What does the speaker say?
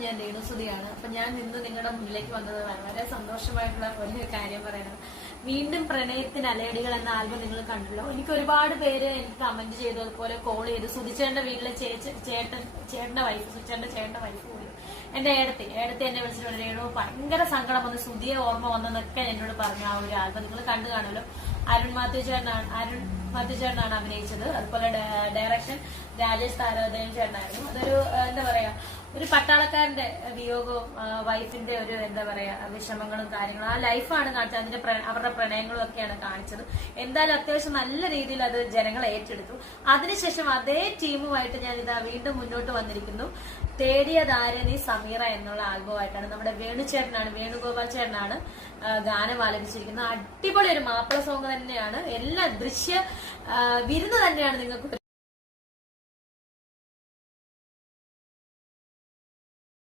ഞാൻ രേണുസുതിയാണ്. അപ്പൊ ഞാൻ ഇന്ന് നിങ്ങളുടെ മുന്നിലേക്ക് വന്നത് വളരെ സന്തോഷമായിട്ടുള്ള വലിയ കാര്യം പറയുന്നത്. വീണ്ടും പ്രണയത്തിന് അലയടികൾ എന്ന ആൽബം നിങ്ങൾ കണ്ടല്ലോ. എനിക്ക് ഒരുപാട് പേര് എനിക്ക് കമന്റ് ചെയ്തു, അതുപോലെ കോൾ ചെയ്തു. സുധിച്ചേട്ടന്റെ വീട്ടിലെ ചേട്ടന്റെ വൈഫ്, ചേട്ടന്റെ വൈഫ് പോയി എന്റെ ഏടത്തി എന്നെ വിളിച്ചിട്ട് രേണു ഭയങ്കര സങ്കടം വന്ന് സുധിയെ ഓർമ്മ വന്നെന്നൊക്കെ എന്നോട് പറഞ്ഞു. ആ ഒരു ആൽബം നിങ്ങൾ കണ്ടു കാണുമല്ലോ. അരുൺ മാത്യു ചേട്ടനാണ് അഭിനയിച്ചത്. അതുപോലെ ഡയറക്ഷൻ രാജേഷ് താരോദയം ചേട്ടനായിരുന്നു. അതൊരു എന്താ പറയാ, ഒരു പട്ടാളക്കാരന്റെ വിയോഗവും വൈഫിന്റെ ഒരു എന്താ പറയാ വിഷമങ്ങളും കാര്യങ്ങളും ആ ലൈഫാണ് കാണിച്ചത്. അതിന്റെ അവരുടെ പ്രണയങ്ങളും ഒക്കെയാണ് കാണിച്ചത്. എന്തായാലും അത്യാവശ്യം നല്ല രീതിയിൽ അത് ജനങ്ങൾ ഏറ്റെടുത്തു. അതിനുശേഷം അതേ ടീമുമായിട്ട് ഞാൻ ഇതാ വീണ്ടും മുന്നോട്ട് വന്നിരിക്കുന്നു. തേടിയതാരെ നീ സമീറ എന്നുള്ള ആൽബമായിട്ടാണ്. നമ്മുടെ വേണുഗോപാൽ ചേട്ടനാണ് ഗാനം ആലപിച്ചിരിക്കുന്നത്. അടിപൊളി ഒരു മാപ്പിള സോങ് തന്നെയാണ്. എല്ലാ വിരുന്ന് തന്നെയാണ് നിങ്ങൾക്ക്